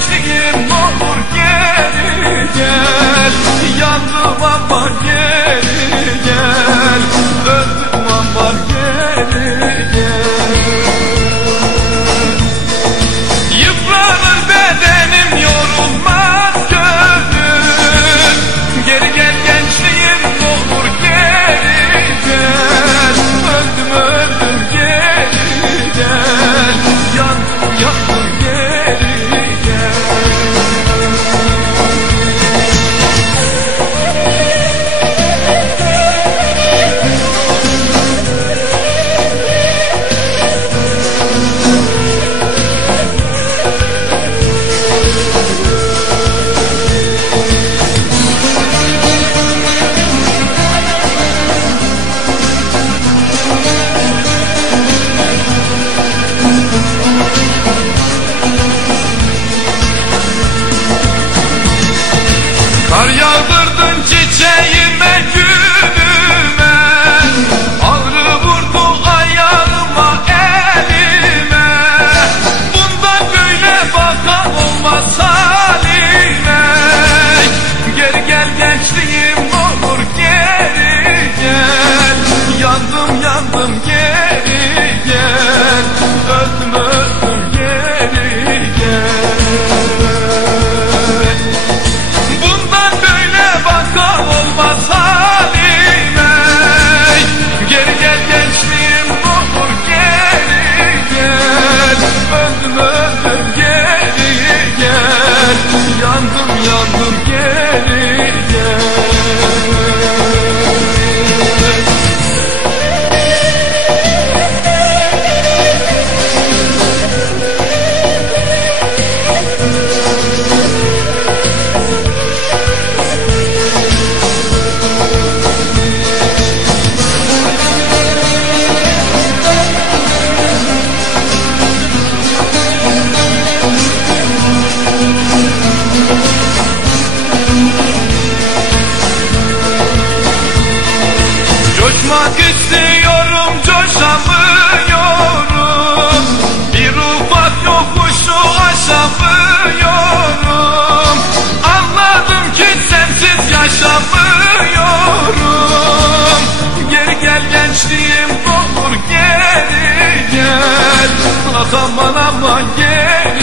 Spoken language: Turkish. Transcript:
Gençliğim olur geri gel. Yandıma bak geri gel. Bakan olmaz halime Geri gel gençliğim olur geri gel. Yandım yandım geri gel. Öldüm öldüm geri gel. Bundan böyle bakan olmaz halime. Geri gel gençliğim olur geri gel. Öldüm öldüm geri Coşmak istiyorum coşamıyorum Bir ufak yokuşu aşamıyorum Anladım ki sensiz yaşamıyorum Geri gel gençliğim olur geri gel. Aman aman geri